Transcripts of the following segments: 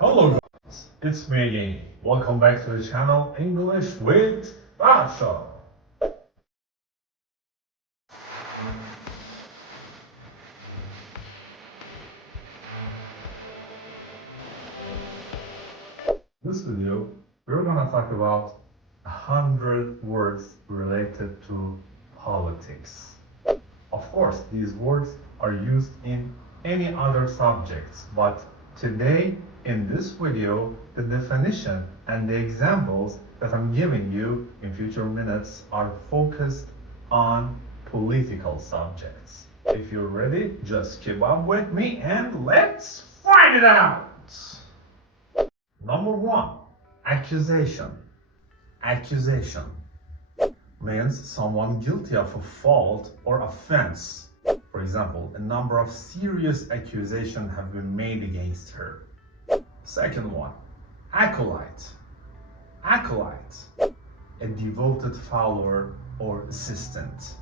Hello guys, it's me again. Welcome back to the channel English with Basha. This video, we're gonna talk about 100 words related to politics. Of course, these words are used in any other subjects, but today in this video, the definition and the examples that I'm giving you in future minutes are focused on political subjects. If you're ready, just keep up with me and let's find it out! Number one, accusation. Accusation means someone guilty of a fault or offense. For example, a number of serious accusations have been made against her. Second one, acolyte. Acolyte, a devoted follower or assistant.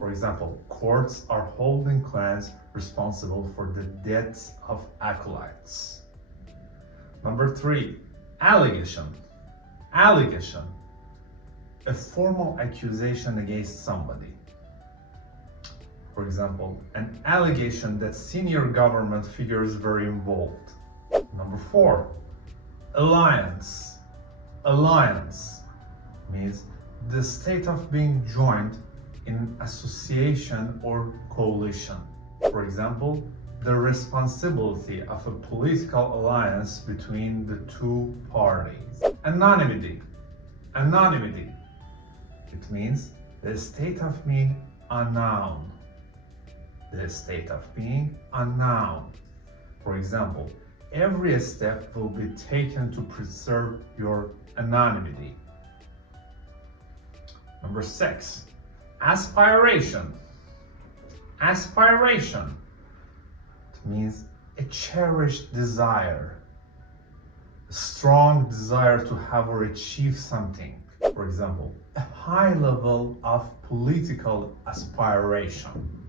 For example, courts are holding clans responsible for the deaths of acolytes. Number three, allegation. Allegation, a formal accusation against somebody. For example, an allegation that senior government figures were involved. Number four, alliance. Alliance means the state of being joined in association or coalition. For example, the responsibility of a political alliance between the two parties. Anonymity. Anonymity. It means the state of being unknown. The state of being unknown. For example, every step will be taken to preserve your anonymity. Number six, aspiration. Aspiration. It means a cherished desire, a strong desire to have or achieve something. For example, a high level of political aspiration.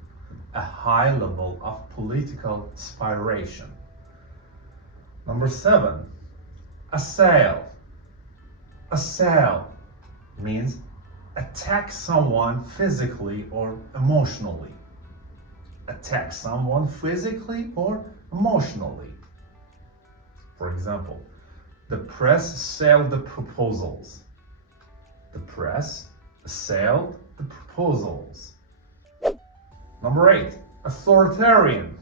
A high level of political aspiration. Number seven, assail. Assail means attack someone physically or emotionally. Attack someone physically or emotionally. For example, the press assailed the proposals. The press assailed the proposals. Number eight, authoritarian.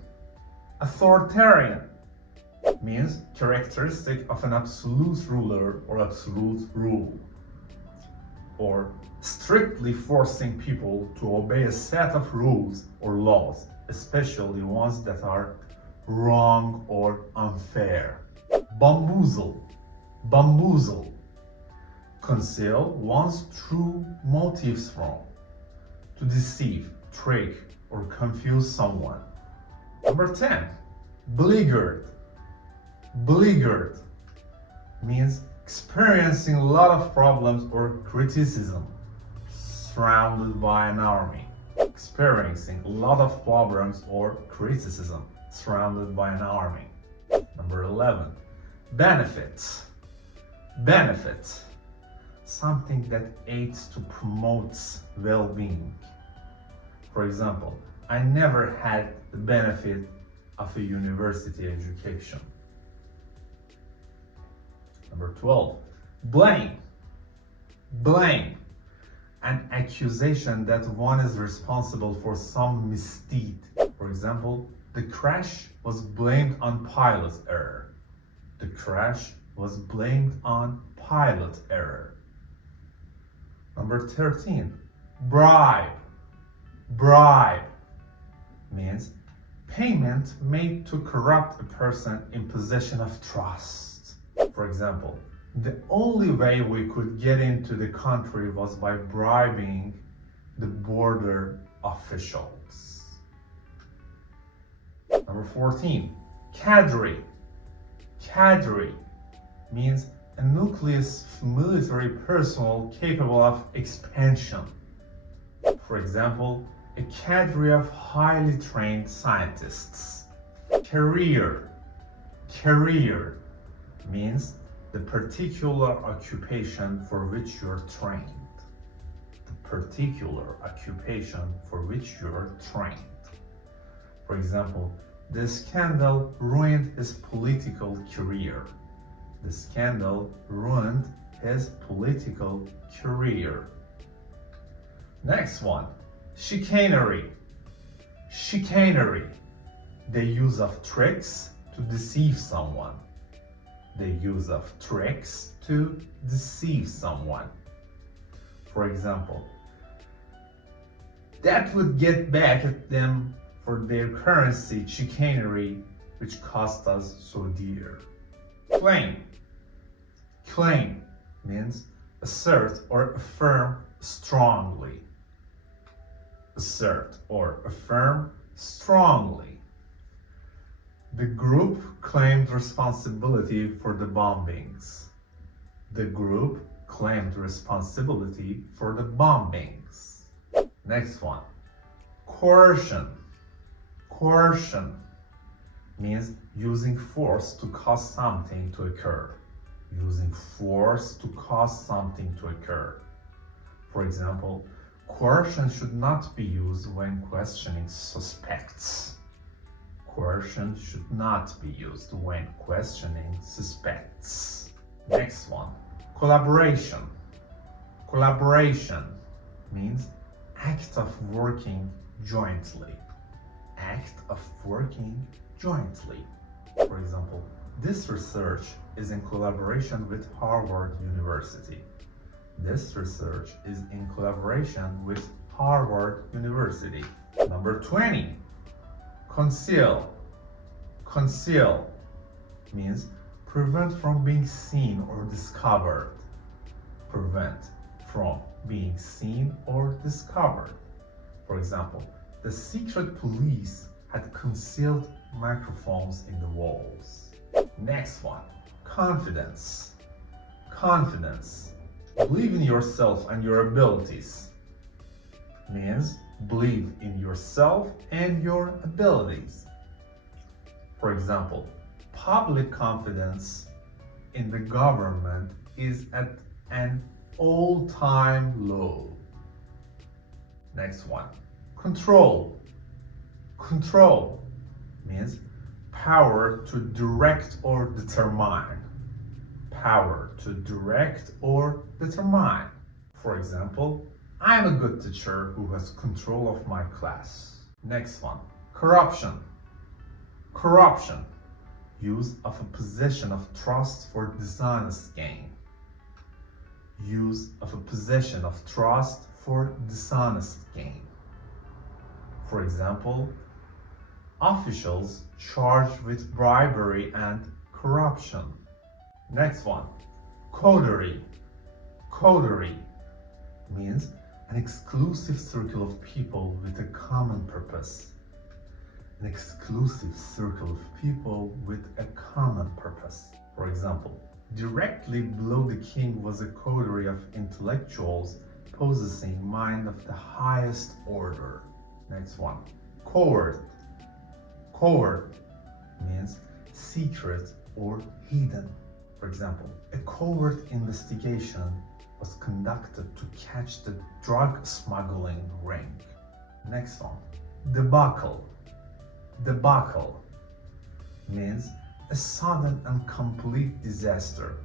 Authoritarian means characteristic of an absolute ruler or absolute rule, or strictly forcing people to obey a set of rules or laws, especially ones that are wrong or unfair. Bamboozle. Bamboozle. Conceal one's true motives from. To deceive, trick, or confuse someone. Number 10, beleaguered. Beleaguered means experiencing a lot of problems or criticism, surrounded by an army. Experiencing a lot of problems or criticism, surrounded by an army. Number 11, benefit. Benefit, something that aids to promote well-being. For example, I never had the benefit of a university education. Number 12, blame. Blame, an accusation that one is responsible for some misdeed. For example, the crash was blamed on pilot error. The crash was blamed on pilot error. Number 13, bribe. Bribe means payment made to corrupt a person in possession of trust. For example, the only way we could get into the country was by bribing the border officials. Number 14, cadre. Cadre means a nucleus of military personnel capable of expansion. For example, a cadre of highly trained scientists. Career. Career means the particular occupation for which you're trained. The particular occupation for which you're trained. For example, the scandal ruined his political career. The scandal ruined his political career. Next one, chicanery. Chicanery, the use of tricks to deceive someone. The use of tricks to deceive someone. For example, that would get back at them for their currency chicanery, which cost us so dear. Claim. Claim means assert or affirm strongly. Assert or affirm strongly. The group claimed responsibility for the bombings. The group claimed responsibility for the bombings. Next one, coercion. Coercion means using force to cause something to occur. Using force to cause something to occur. For example, coercion should not be used when questioning suspects. Coercion should not be used when questioning suspects. Next one, collaboration. Collaboration means act of working jointly. Act of working jointly. For example, this research is in collaboration with Harvard University. This research is in collaboration with Harvard University. Number 20, conceal. Conceal means prevent from being seen or discovered. Prevent from being seen or discovered. For example, the secret police had concealed microphones in the walls. Next one, confidence. Confidence. Believe in yourself and your abilities. Means believe in yourself and your abilities. For example, public confidence in the government is at an all-time low. Next one, control. Control means power to direct or determine. Power to direct or determine. For example, I'm a good teacher who has control of my class. Next one, corruption. Corruption, use of a position of trust for dishonest gain. Use of a position of trust for dishonest gain. For example, officials charged with bribery and corruption. Next one, coterie. Coterie means an exclusive circle of people with a common purpose. An exclusive circle of people with a common purpose. For example, directly below the king was a coterie of intellectuals possessing mind of the highest order. Next one, covert. Covert means secret or hidden. For example, a covert investigation was conducted to catch the drug smuggling ring. Next one, debacle. Debacle means a sudden and complete disaster.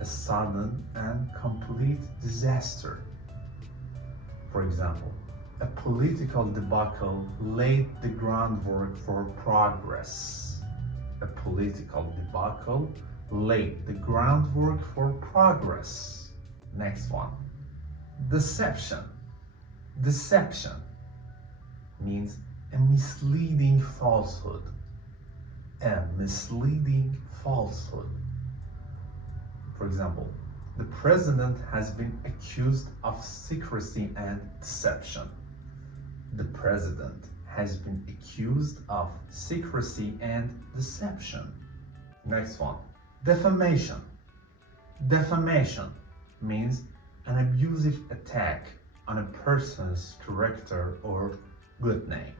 A sudden and complete disaster. For example, a political debacle laid the groundwork for progress. A political debacle laid the groundwork for progress. Next one, deception. Deception means a misleading falsehood. A misleading falsehood. For example, the president has been accused of secrecy and deception. The president has been accused of secrecy and deception. Next one, defamation. Defamation means an abusive attack on a person's character or good name.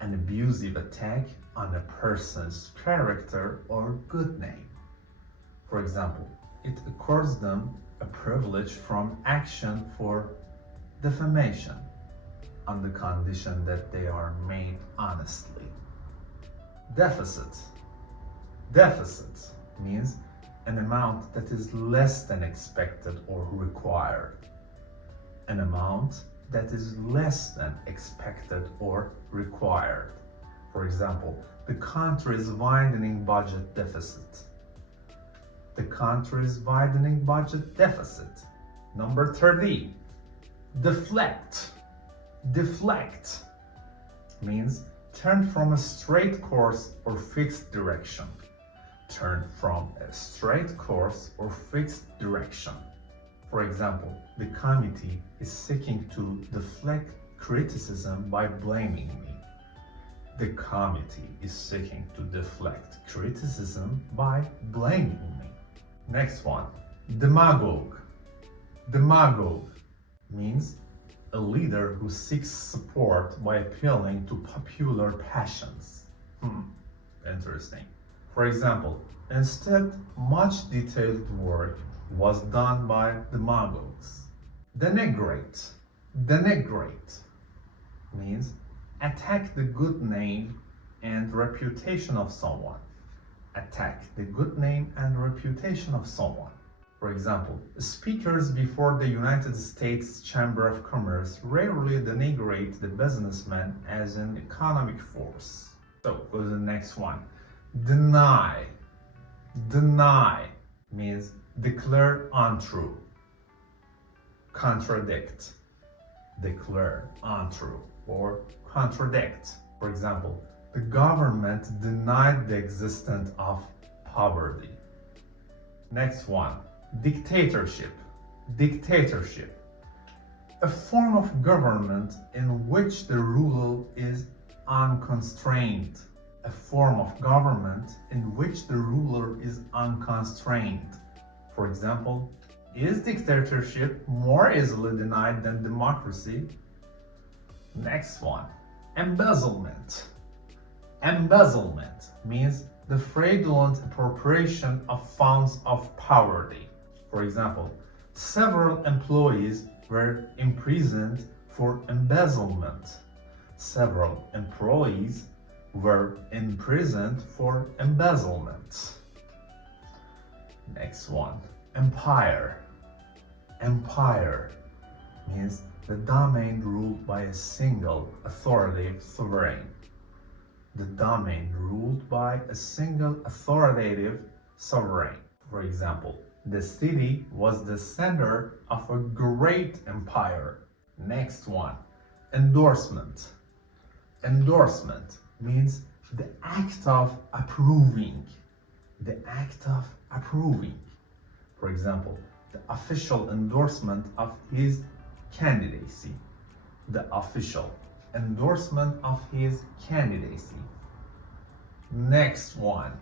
an abusive attack on a person's character or good name. For example, it accords them a privilege from action for defamation on the condition that they are made honestly. Deficit. Deficit means an amount that is less than expected or required. An amount that is less than expected or required. For example, the country's widening budget deficit. The country's widening budget deficit. Number 30. Deflect. Deflect means turn from a straight course or fixed direction. Turn from a straight course or fixed direction. For example, the committee is seeking to deflect criticism by blaming me. The committee is seeking to deflect criticism by blaming me. Next one, demagogue. Demagogue means a leader who seeks support by appealing to popular passions. Interesting. For example, instead, much detailed work was done by demagogues. Denigrate. Denigrate means attack the good name and reputation of someone. Attack the good name and reputation of someone. For example, speakers before the United States Chamber of Commerce rarely denigrate the businessman as an economic force. So, go to the next one. Deny. Deny means declare untrue. Contradict. Declare untrue or contradict. For example, the government denied the existence of poverty. Next one, dictatorship. Dictatorship. A form of government in which the ruler is unconstrained. A form of government in which the ruler is unconstrained. For example, is dictatorship more easily denied than democracy? Next one, embezzlement. Embezzlement means the fraudulent appropriation of funds of poverty. For example, several employees were imprisoned for embezzlement. Several employees were imprisoned for embezzlement. Next one, empire. Empire means the domain ruled by a single authoritative sovereign. The domain ruled by a single authoritative sovereign. For example, the city was the center of a great empire. Next one, endorsement. Endorsement means the act of approving. The act of approving. For example, the official endorsement of his candidacy. The official endorsement of his candidacy. Next one,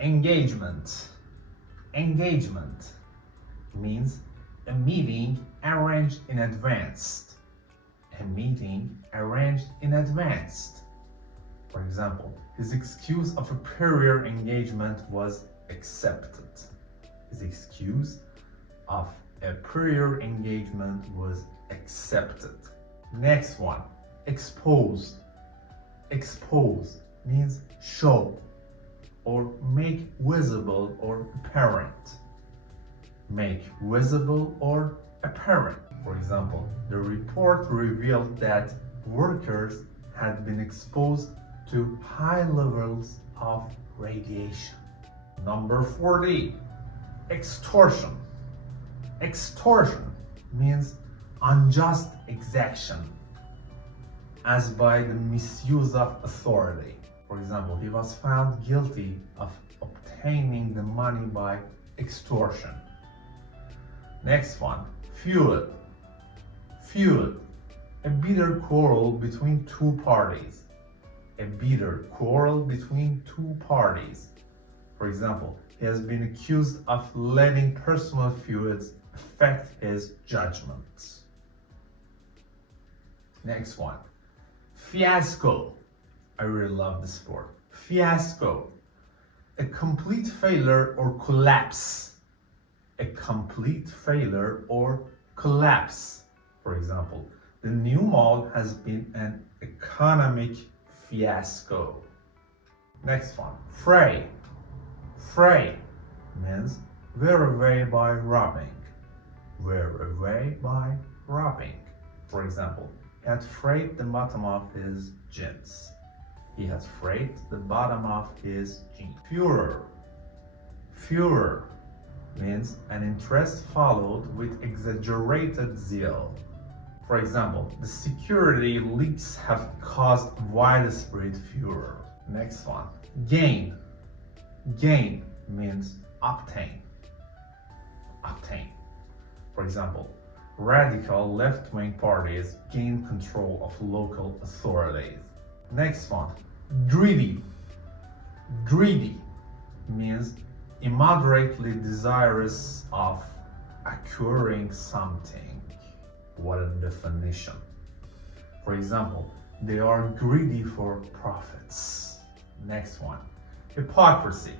engagement. Engagement means a meeting arranged in advance. A meeting arranged in advance. For example, his excuse of a prior engagement was accepted. His excuse of a prior engagement was accepted. Next one, expose. Expose means show or make visible or apparent. Make visible or apparent. For example, the report revealed that workers had been exposed to high levels of radiation. Number 40, extortion. Extortion means unjust exaction, as by the misuse of authority. For example, he was found guilty of obtaining the money by extortion. Next one, feud. Feud, a bitter quarrel between two parties. A bitter quarrel between two parties. For example, he has been accused of letting personal feuds affect his judgments. Next one, fiasco. I really love this sport. Fiasco, a complete failure or collapse. A complete failure or collapse. For example, the new mall has been an economic fiasco. Next one, fray. Fray means wear away by robbing. Wear away by robbing. For example, he had frayed the bottom of his jeans. He has frayed the bottom of his jeans. Furor. Furor means an interest followed with exaggerated zeal. For example, the security leaks have caused widespread furor. Next one, gain. Gain means obtain. Obtain. For example, radical left-wing parties gain control of local authorities. Next one, greedy. Greedy means immoderately desirous of acquiring something. What a definition. For example, they are greedy for profits. Next one, hypocrisy.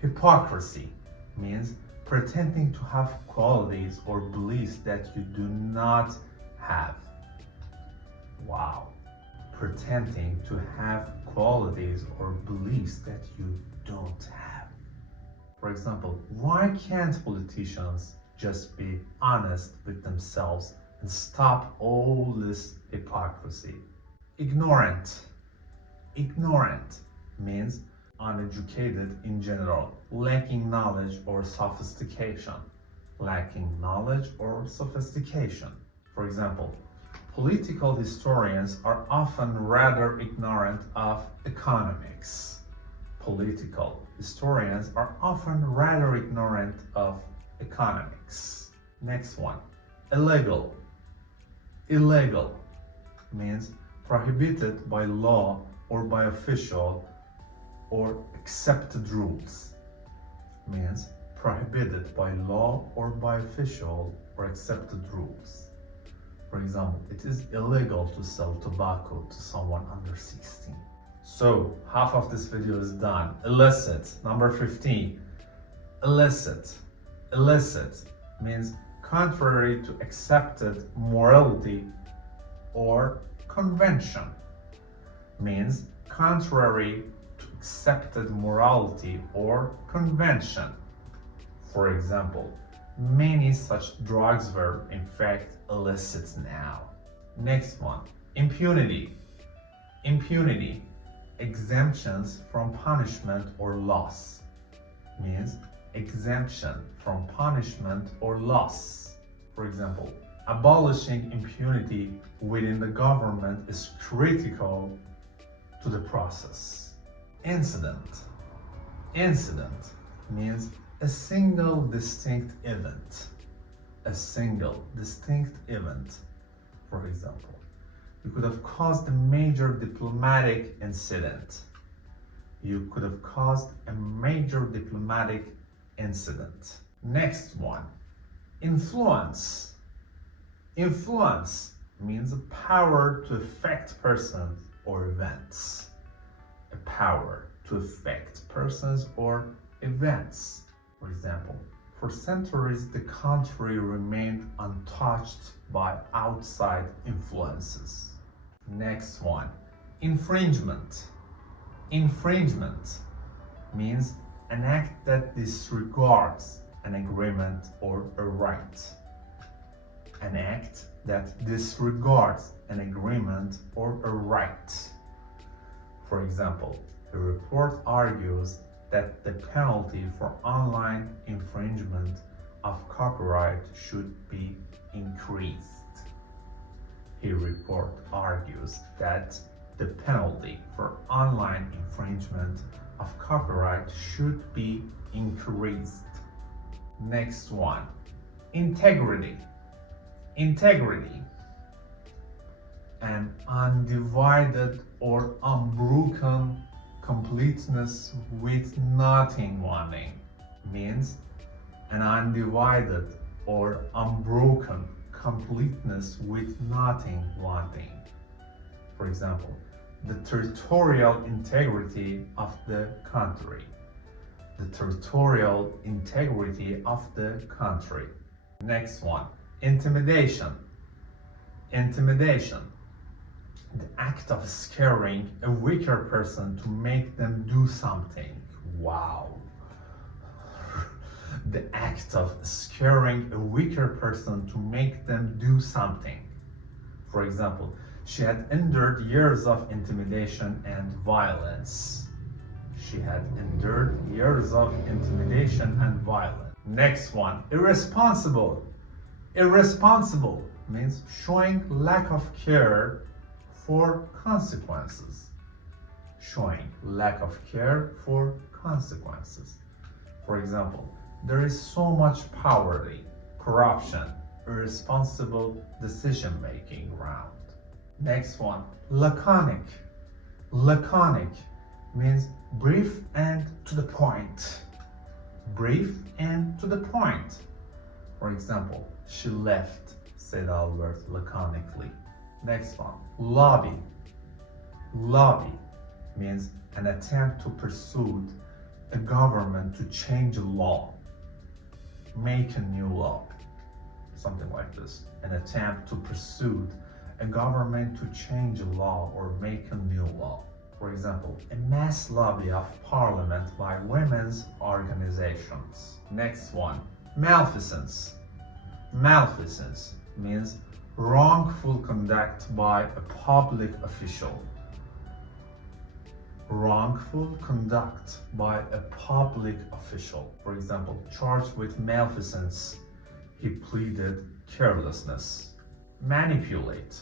Hypocrisy means pretending to have qualities or beliefs that you do not have. Wow. Pretending to have qualities or beliefs that you don't have. For example, why can't politicians just be honest with themselves and stop all this hypocrisy? Ignorant. Ignorant means uneducated in general, lacking knowledge or sophistication. Lacking knowledge or sophistication. For example, political historians are often rather ignorant of economics. Political historians are often rather ignorant of economics. Next one, illegal. Illegal means prohibited by law or by official or accepted rules. Means prohibited by law or by official or accepted rules. For example, it is illegal to sell tobacco to someone under 16. So, half of this video is done. Illicit, number 15. Illicit. Illicit means contrary to accepted morality or convention. Means contrary to accepted morality or convention. For example, many such drugs were in fact illicit now. Next one, impunity. Impunity, exemptions from punishment or loss. Means exemption from punishment or loss. For example, abolishing impunity within the government is critical to the process. Incident. Incident means a single distinct event. A single distinct event. For example, you could have caused a major diplomatic incident. You could have caused a major diplomatic incident. Next one, influence. Influence means a power to affect persons or events. A power to affect persons or events. For example, for centuries the country remained untouched by outside influences. Next one, infringement. Infringement means an act that disregards an agreement or a right. An act that disregards an agreement or a right. For example, the report argues that the penalty for online infringement of copyright should be increased. The report argues that the penalty for online infringement of copyright should be increased. Next one, integrity. Integrity, an undivided or unbroken completeness with nothing wanting. Means an undivided or unbroken completeness with nothing wanting. For example, the territorial integrity of the country. The territorial integrity of the country. Next one, intimidation. Intimidation. The act of scaring a weaker person to make them do something. Wow. The act of scaring a weaker person to make them do something. For example, she had endured years of intimidation and violence. She had endured years of intimidation and violence. Next one, irresponsible. Irresponsible means showing lack of care for consequences. Showing lack of care for consequences. For example, there is so much poverty, corruption, irresponsible decision-making around. Next one, laconic. Laconic means brief and to the point. Brief and to the point. For example, she left, said Albert laconically. Next one, lobby. Lobby means an attempt to persuade a government to change a law, make a new law, something like this. An attempt to persuade a government to change a law or make a new law. For example, a mass lobby of parliament by women's organizations. Next one, malfeasance. Malfeasance means wrongful conduct by a public official. Wrongful conduct by a public official. For example, charged with malfeasance, he pleaded carelessness. Manipulate.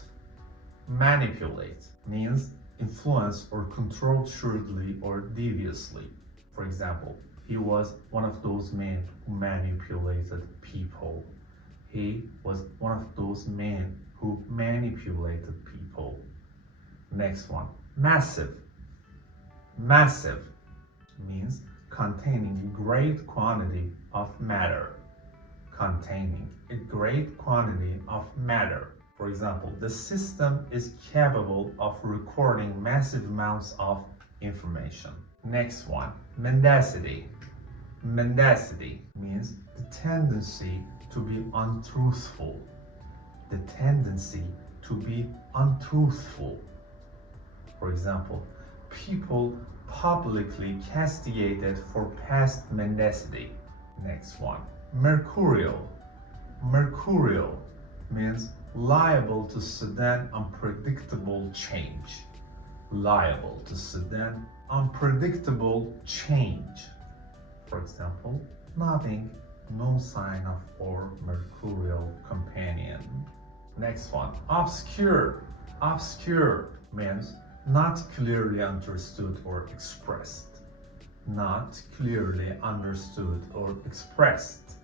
Manipulate means influence or control shrewdly or deviously. For example, he was one of those men who manipulated people. He was one of those men who manipulated people. Next one, massive. Massive means containing a great quantity of matter. Containing a great quantity of matter. For example, the system is capable of recording massive amounts of information. Next one, mendacity. Mendacity means the tendency to be untruthful. The tendency to be untruthful. For example, people publicly castigated for past mendacity. Next one, mercurial. Mercurial means liable to sudden unpredictable change. Liable to sudden unpredictable change. For example, nothing, no sign of or mercurial companion. Next one, obscure. Obscure means not clearly understood or expressed. Not clearly understood or expressed.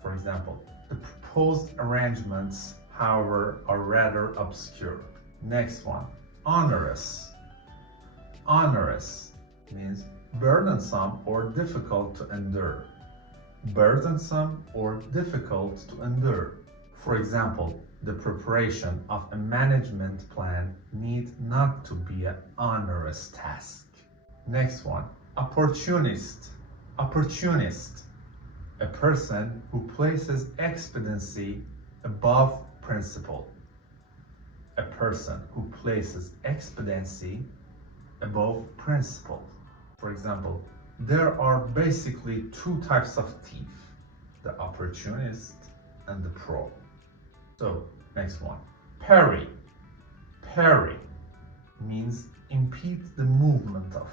For example, the proposed arrangements, however, are rather obscure. Next one, onerous. Onerous means burdensome or difficult to endure. Burdensome or difficult to endure. For example, the preparation of a management plan need not to be an onerous task. Next one, opportunist. Opportunist, a person who places expediency above principle. A person who places expediency above principle. For example, there are basically two types of thief, the opportunist and the pro. So, next one, parry. Parry means impede the movement of.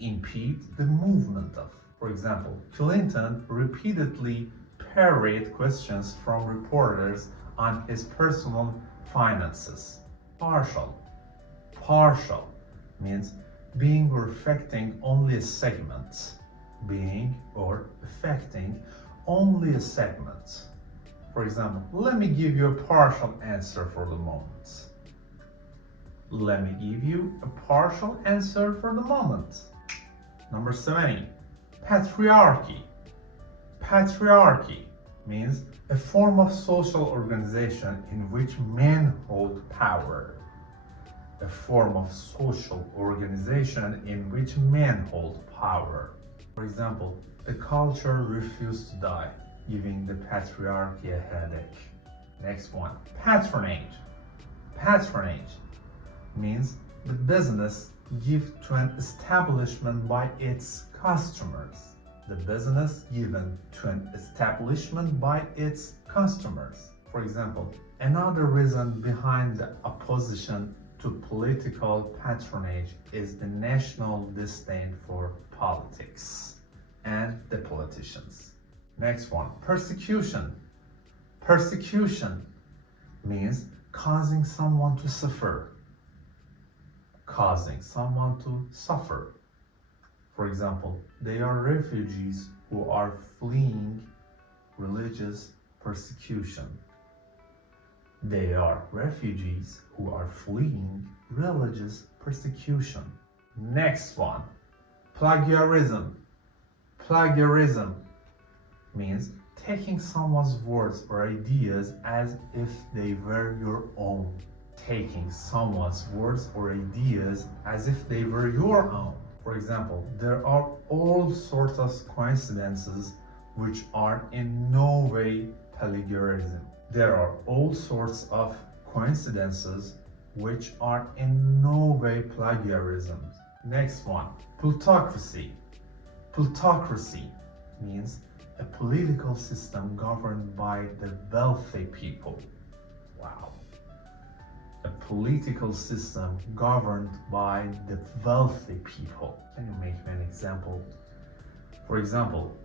Impede the movement of. For example, Clinton repeatedly parried questions from reporters on his personal finances. Partial. Partial means being or affecting only a segment. Being or affecting only a segment. For example, let me give you a partial answer for the moment. Let me give you a partial answer for the moment. Number 70, patriarchy. Patriarchy means a form of social organization in which men hold power. a form of social organization in which men hold power. For example, the culture refused to die, giving the patriarchy a headache. Next one, patronage. Patronage means the business given to an establishment by its customers. The business given to an establishment by its customers. For example, another reason behind the opposition to political patronage is the national disdain for politics and the politicians. Next one, persecution. Persecution means causing someone to suffer. Causing someone to suffer. For example, they are refugees who are fleeing religious persecution. They are refugees who are fleeing religious persecution. Next one, plagiarism. Plagiarism means taking someone's words or ideas as if they were your own. Taking someone's words or ideas as if they were your own. For example, there are all sorts of coincidences which are in no way plagiarism. There are all sorts of coincidences which are in no way plagiarism. Next one, plutocracy. Plutocracy means a political system governed by the wealthy people. Wow. A political system governed by the wealthy people. Can you make me an example? For example,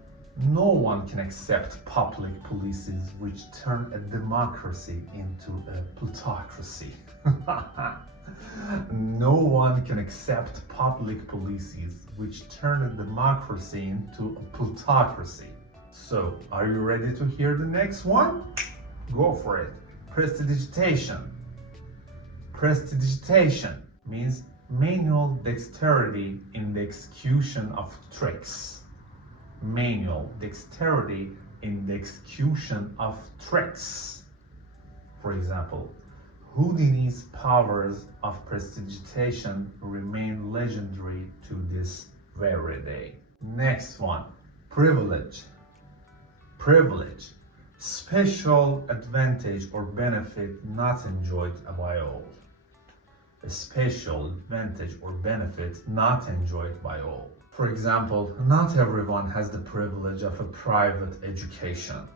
no one can accept public policies which turn a democracy into a plutocracy. No one can accept public policies which turn a democracy into a plutocracy. So, are you ready to hear the next one? Go for it. Prestidigitation. Prestidigitation means manual dexterity in the execution of tricks. Manual dexterity in the execution of tricks. For example, Houdini's powers of prestidigitation remain legendary to this very day. Next one, privilege. Privilege, special advantage or benefit not enjoyed by all. A special advantage or benefit not enjoyed by all. For example, not everyone has the privilege of a private education.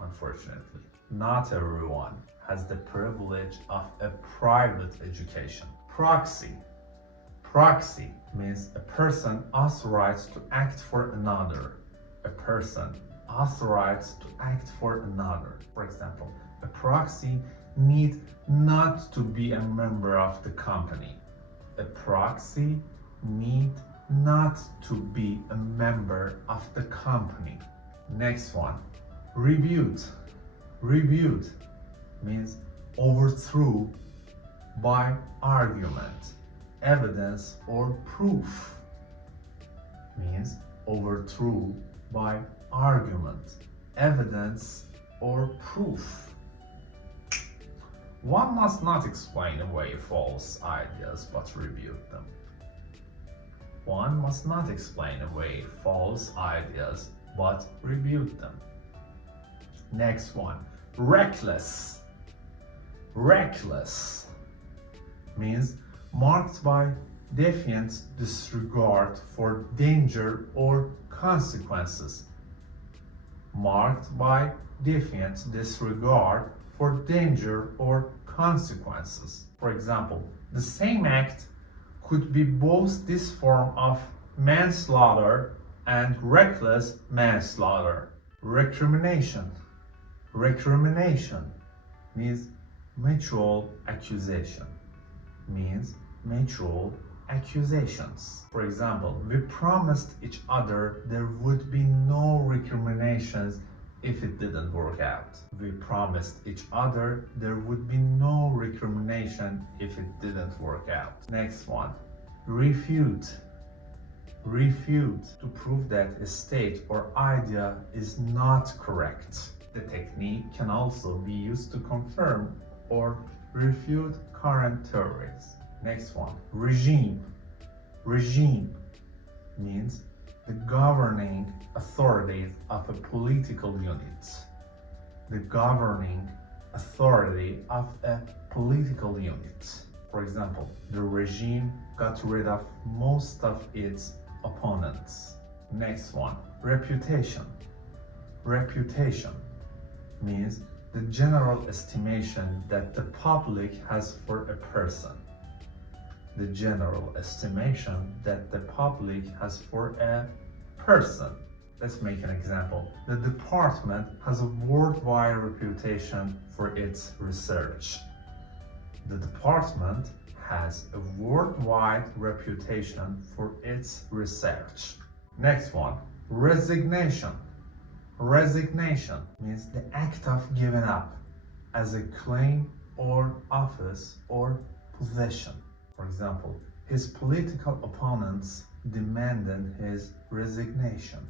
Unfortunately, not everyone has the privilege of a private education. Proxy. Proxy means a person authorized to act for another. A person authorized to act for another. For example, a proxy need not to be a member of the company. A proxy need not to be a member of the company. Next one, rebut. Rebut means overthrow by argument, evidence or proof. Means overthrow by argument, evidence or proof. One must not explain away false ideas but rebut them. One must not explain away false ideas but rebut them. Next one, reckless. Reckless means marked by defiant disregard for danger or consequences. Marked by defiant disregard for danger or consequences. For example, the same act could be both this form of manslaughter and reckless manslaughter. Recrimination. Recrimination means mutual accusation. Means mutual accusations. For example, we promised each other there would be no recriminations if it didn't work out. We promised each other there would be no recrimination if it didn't work out. Next one, refute. Refute, to prove that a state or idea is not correct. The technique can also be used to confirm or refute current theories. Next one, regime. Regime means the governing authorities of a political unit. The governing authority of a political unit. For example, the regime got rid of most of its opponents. Next one, reputation. Reputation means the general estimation that the public has for a person. The general estimation that the public has for a person. Let's make an example. The department has a worldwide reputation for its research. The department has a worldwide reputation for its research. Next one, resignation. Resignation means the act of giving up as a claim or office or position. For example, his political opponents demanded his resignation.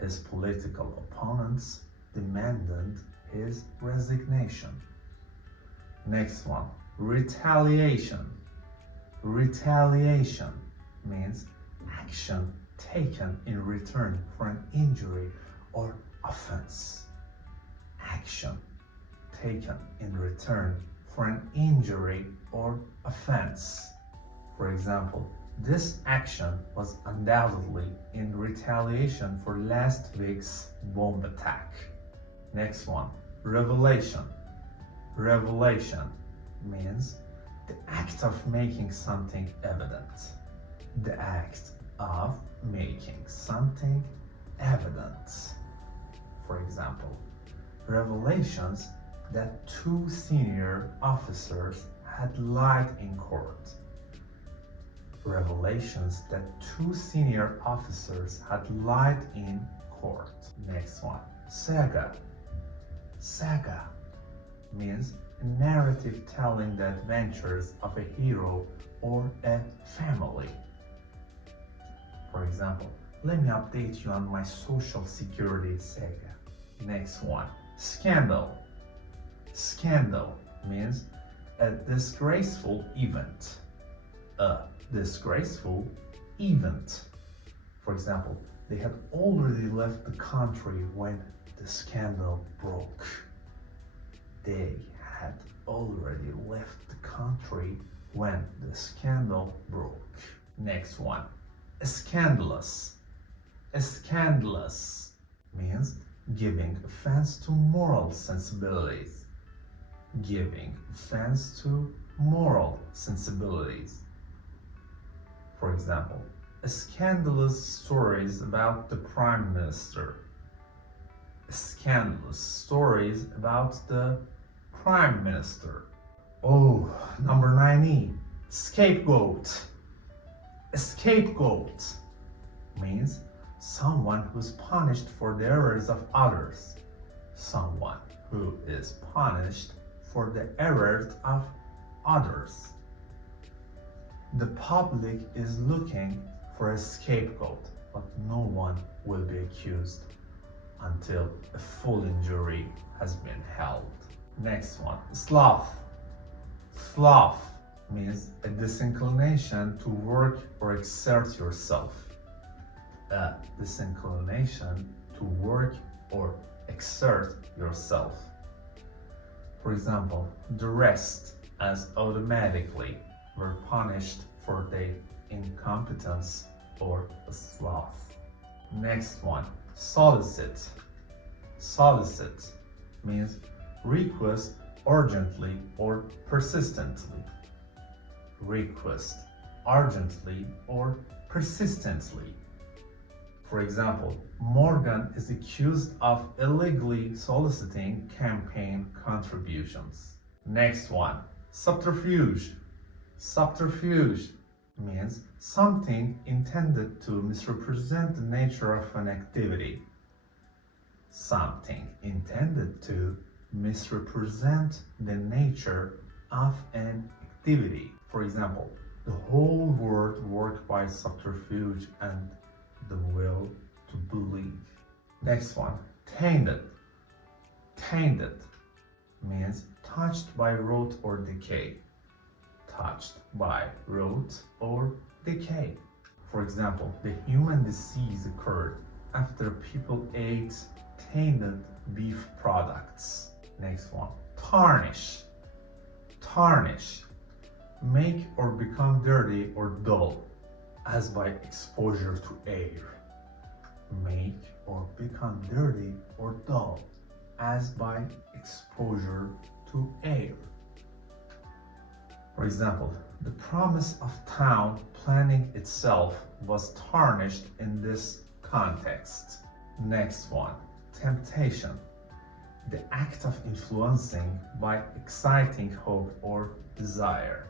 His political opponents demanded his resignation. Next one, retaliation. Retaliation means action taken in return for an injury or offense. Action taken in return for an injury or offense. For example, this action was undoubtedly in retaliation for last week's bomb attack. Next one, revelation. Revelation means the act of making something evident. The act of making something evident. For example, revelations that two senior officers had lied in court. Revelations that two senior officers had lied in court. Next one, saga. Saga means a narrative telling the adventures of a hero or a family. For example, let me update you on my social security saga. Next one, scandal. Scandal means a disgraceful event. A disgraceful event. For example, they had already left the country when the scandal broke. They had already left the country when the scandal broke. Next one, scandalous. Scandalous means giving offense to moral sensibilities. Giving offense to moral sensibilities. For example, scandalous stories about the Prime Minister. Scandalous stories about the Prime Minister. Oh, number 9E, scapegoat. A scapegoat means someone who's punished for the errors of others. Someone who is punished for the errors of others. The public is looking for a scapegoat, but no one will be accused until a full jury has been held. Next one, sloth. Sloth means a disinclination to work or exert yourself. A disinclination to work or exert yourself. For example, the rest as automatically were punished for their incompetence or sloth. Next one, solicit. Solicit means request urgently or persistently. Request urgently or persistently. For example, Morgan is accused of illegally soliciting campaign contributions. Next one, subterfuge. Subterfuge means something intended to misrepresent the nature of an activity. Something intended to misrepresent the nature of an activity. For example, the whole world worked by subterfuge and the will to believe. Next one, tainted. Tainted means touched by rot or decay. touched by rot or decay. For example, the human disease occurred after people ate tainted beef products. Next one, tarnish. Tarnish. Make or become dirty or dull, as by exposure to air. Make or become dirty or dull, as by exposure to air. For example, the promise of town planning itself was tarnished in this context. Next one, temptation. The act of influencing by exciting hope or desire.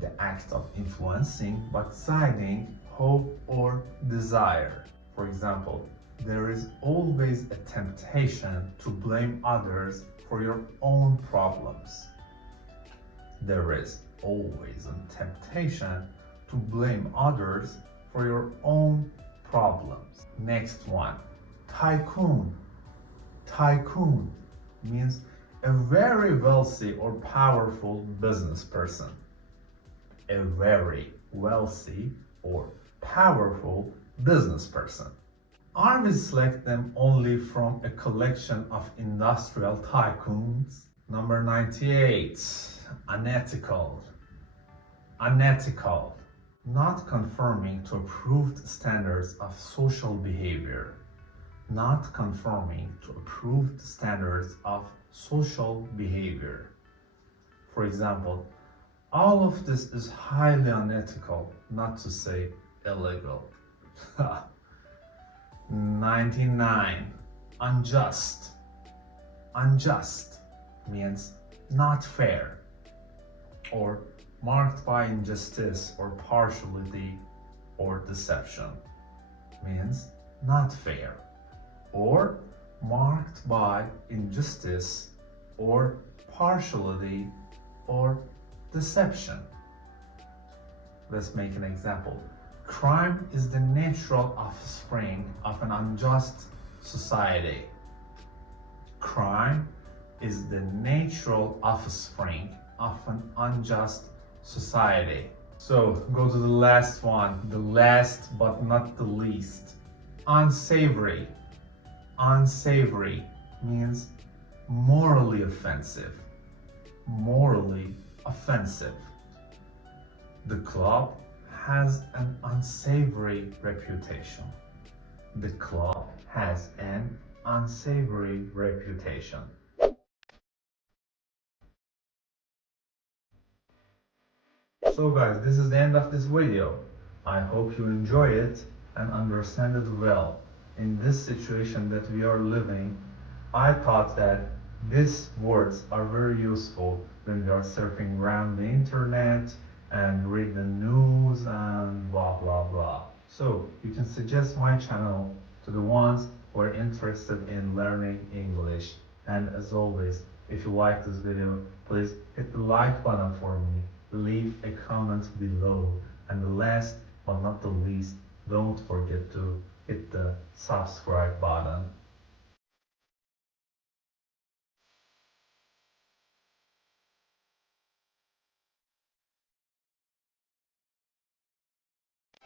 The act of influencing by exciting hope or desire. For example, there is always a temptation to blame others for your own problems. There is always a temptation to blame others for your own problems. Next one, tycoon. Tycoon means a very wealthy or powerful business person. A very wealthy or powerful business person. I will select them only from a collection of industrial tycoons. Number 98, unethical. Unethical, not conforming to approved standards of social behavior. Not conforming to approved standards of social behavior. For example, all of this is highly unethical, not to say illegal. 99, unjust. Unjust means not fair, or marked by injustice or partiality or deception. Means not fair, or marked by injustice or partiality or deception. Let's make an example. Crime is the natural offspring of an unjust society. Crime is the natural offspring of an unjust society. So go to the last one, the last but not the least. Unsavory. Unsavory means morally offensive. Morally offensive. The club has an unsavory reputation. The club has an unsavory reputation. So guys, this is the end of this video. I hope you enjoy it and understand it well. In this situation that we are living, I thought that these words are very useful when we are surfing around the internet and read the news and blah blah blah. So you can suggest my channel to the ones who are interested in learning English. And as always, if you like this video, please hit the like button for me, leave a comment below, and the last but not the least, don't forget to hit the subscribe button.